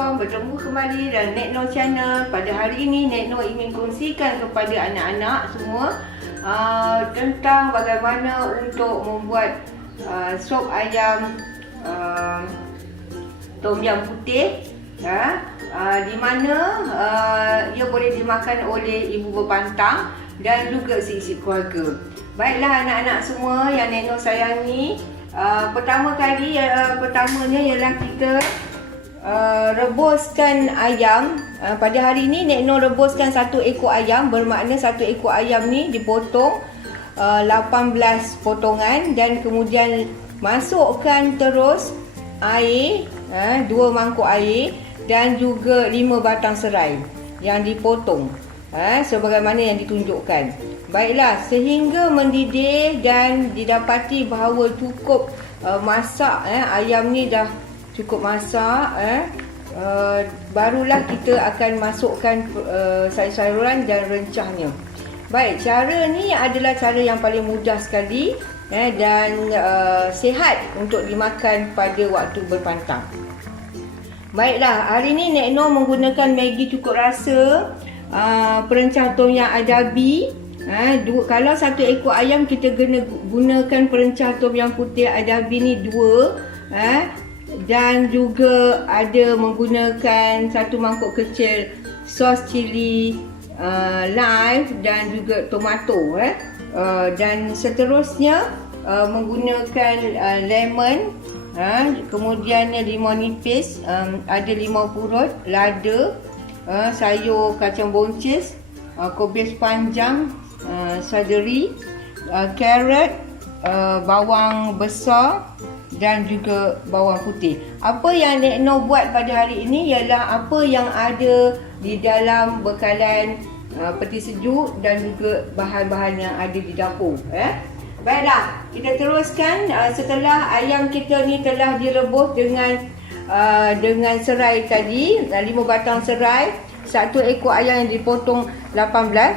Bertemu kembali dalam Nek Noh Channel. Pada hari ini Nek Noh ingin kongsikan kepada anak-anak semua tentang bagaimana untuk membuat sop ayam tom yum putih, di mana ia boleh dimakan oleh ibu berpantang dan juga seisi keluarga. Baiklah anak-anak semua yang Nek Noh sayangi, pertamanya ialah kita rebuskan ayam. Pada hari ini Nek Noh rebuskan satu ekor ayam, bermakna satu ekor ayam ni dipotong 18 potongan dan kemudian masukkan terus air, 2 mangkuk air dan juga 5 batang serai yang dipotong sebagaimana yang ditunjukkan. Baiklah, sehingga mendidih dan didapati bahawa cukup masak, ayam ni dah cukup masak, barulah kita akan masukkan sayur-sayuran dan rencahnya. Baik, cara ni adalah cara yang paling mudah sekali dan sihat untuk dimakan pada waktu berpantang. Baiklah, hari ni Nek Noh menggunakan Maggi cukup rasa, perencah tom yum adabi. Kalau satu ekor ayam kita gunakan perencah tom yum putih adabi ni 2, dan juga ada menggunakan 1 mangkuk kecil sos cili live dan juga tomato, dan seterusnya menggunakan lemon, kemudian limau nipis, ada limau purut, lada, sayur kacang buncis, kobis panjang, seledri, carrot, bawang besar dan juga bawang putih. Apa yang Nek Noh buat pada hari ini ialah apa yang ada di dalam bekalan peti sejuk dan juga bahan-bahan yang ada di dapur. Baiklah, kita teruskan. Setelah ayam kita ni telah direbus dengan serai tadi, 5 batang serai, satu ekor ayam yang dipotong 18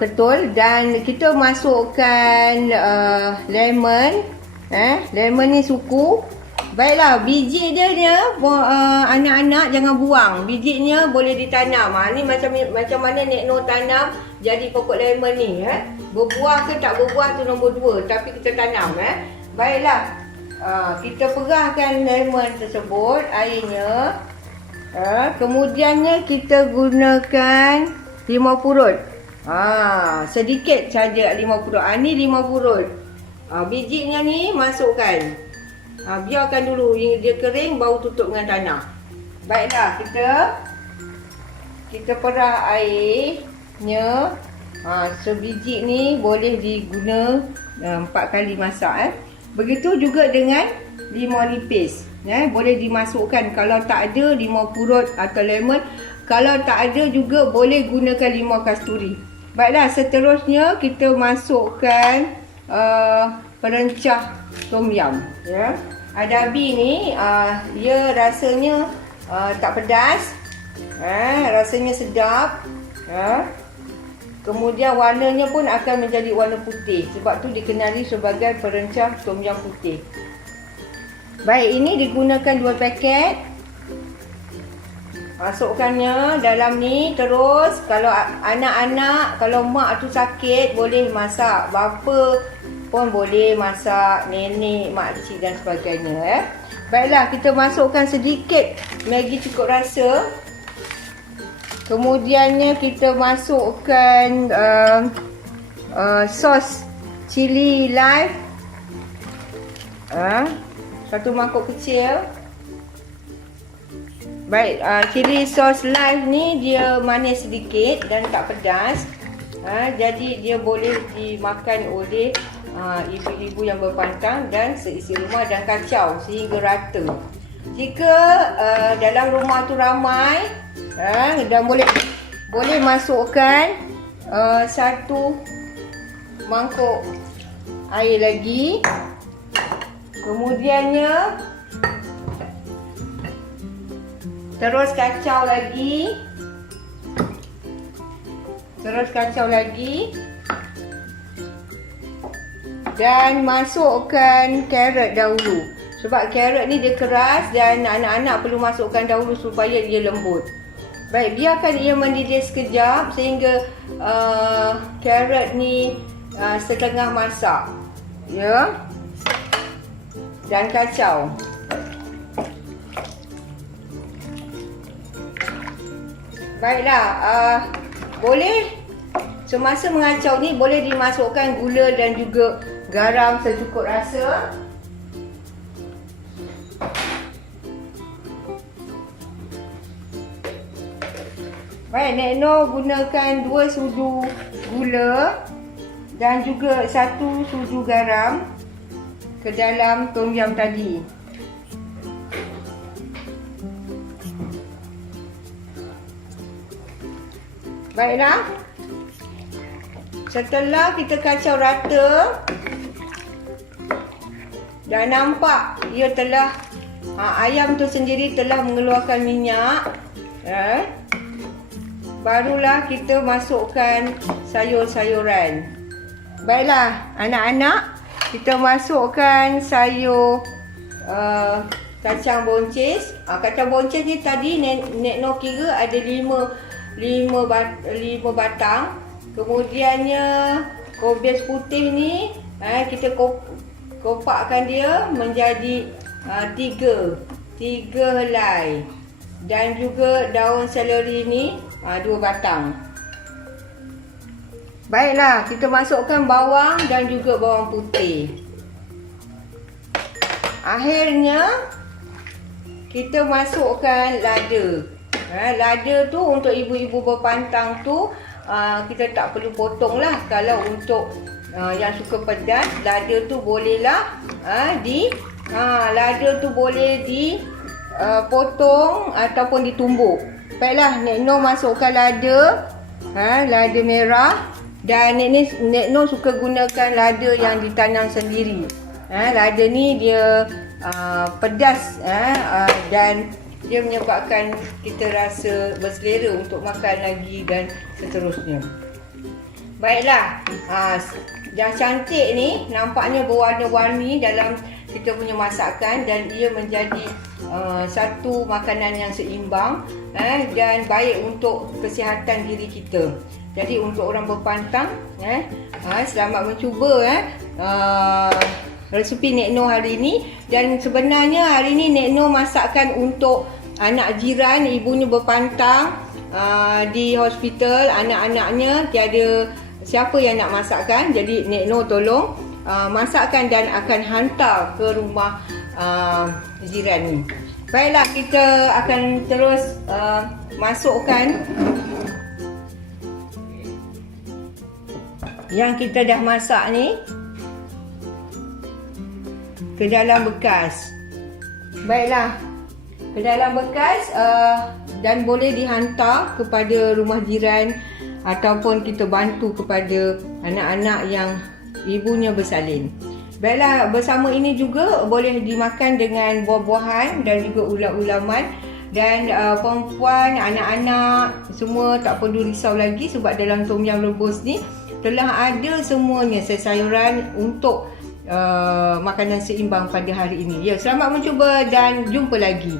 ketul, dan kita masukkan lemon. Lemon ni suku. Baiklah, biji dia anak-anak jangan buang. Bijinya boleh ditanam. Ni macam mana Nek Noh tanam jadi pokok lemon ni. Berbuah ke tak berbuah tu nombor 2, tapi kita tanam. Baiklah, kita perahkan lemon tersebut, airnya. Kemudiannya kita gunakan limau purut. Sedikit saja limau purut. Ni limau purut. Bijinya ni masukkan. Biarkan dulu dia kering, baru tutup dengan tanah. Baiklah, kita perah airnya. Sebiji ni boleh diguna 4 kali masak. Begitu juga dengan limau nipis. Boleh dimasukkan kalau tak ada limau purut atau lemon. Kalau tak ada juga boleh gunakan limau kasturi. Baiklah, seterusnya kita masukkan perencah tom yum. Adabi ni dia rasanya tak pedas, rasanya sedap. Kemudian warnanya pun akan menjadi warna putih, sebab tu dikenali sebagai perencah tom yum putih. Baik, ini digunakan 2 paket. Masukkannya dalam ni. Terus kalau anak-anak, kalau mak tu sakit, boleh masak. Bapa pun boleh masak, nenek, makcik dan sebagainya. Baiklah, kita masukkan sedikit Maggi cukup rasa. Kemudiannya kita masukkan sos cili live, 1 mangkuk kecil. Baik, cili sos live ni dia manis sedikit dan tak pedas. Jadi dia boleh dimakan oleh ibu-ibu yang berpantang dan seisi rumah, dan kacau sehingga rata. Jika dalam rumah tu ramai, dan boleh masukkan 1 mangkuk air lagi. Kemudiannya terus kacau lagi. Dan masukkan carrot dahulu Sebab carrot ni dia keras dan anak-anak perlu masukkan dahulu supaya ia lembut. Baik, biarkan ia mendidih sekejap sehingga carrot ni setengah masak. Ya. Dan kacau. Baiklah, boleh semasa mengacau ni boleh dimasukkan gula dan juga garam secukup rasa. Baik, Nek Noh gunakan 2 sudu gula dan juga 1 sudu garam ke dalam tom yum tadi. Baiklah. Setelah kita kacau rata dan nampak ia telah ayam tu sendiri telah mengeluarkan minyak, barulah kita masukkan sayur-sayuran. Baiklah anak-anak, kita masukkan sayur kacang boncis. Kacang boncis ni tadi Nek Noh kira ada 5 batang. Kemudiannya kobis putih ni kita kopakkan dia menjadi 3 helai. Dan juga daun seleri ni 2 batang. Baiklah, kita masukkan bawang dan juga bawang putih. Akhirnya kita masukkan lada. Lada tu untuk ibu-ibu berpantang tu kita tak perlu potong lah. Kalau untuk yang suka pedas, lada tu bolehlah lada tu boleh dipotong ataupun ditumbuk. Baiklah, Nek Noh masukkan lada, lada merah. Dan Nek Noh suka gunakan lada yang ditanam sendiri. Lada ni dia pedas dan dia menyebabkan kita rasa berselera untuk makan lagi dan seterusnya. Baiklah, yang cantik ni nampaknya berwarna-warni dalam kita punya masakan dan ia menjadi satu makanan yang seimbang dan baik untuk kesihatan diri kita. Jadi untuk orang berpantang, selamat mencuba resepi Nek Noh hari ini. Dan sebenarnya hari ini Nek Noh masakkan untuk anak jiran, ibunya berpantang di hospital, anak-anaknya tiada siapa yang nak masakkan. Jadi Nek Noh tolong masakkan dan akan hantar ke rumah jiran ni. Baiklah, kita akan terus masukkan yang kita dah masak ni ke dalam bekas. Baiklah, ke dalam bekas dan boleh dihantar kepada rumah jiran ataupun kita bantu kepada anak-anak yang ibunya bersalin. Baiklah, bersama ini juga boleh dimakan dengan buah-buahan dan juga ulam-ulaman. Dan perempuan, anak-anak semua tak perlu risau lagi sebab dalam tom yum rebus ni telah ada semuanya sayur-sayuran untuk makanan seimbang pada hari ini. Ya, selamat mencuba dan jumpa lagi.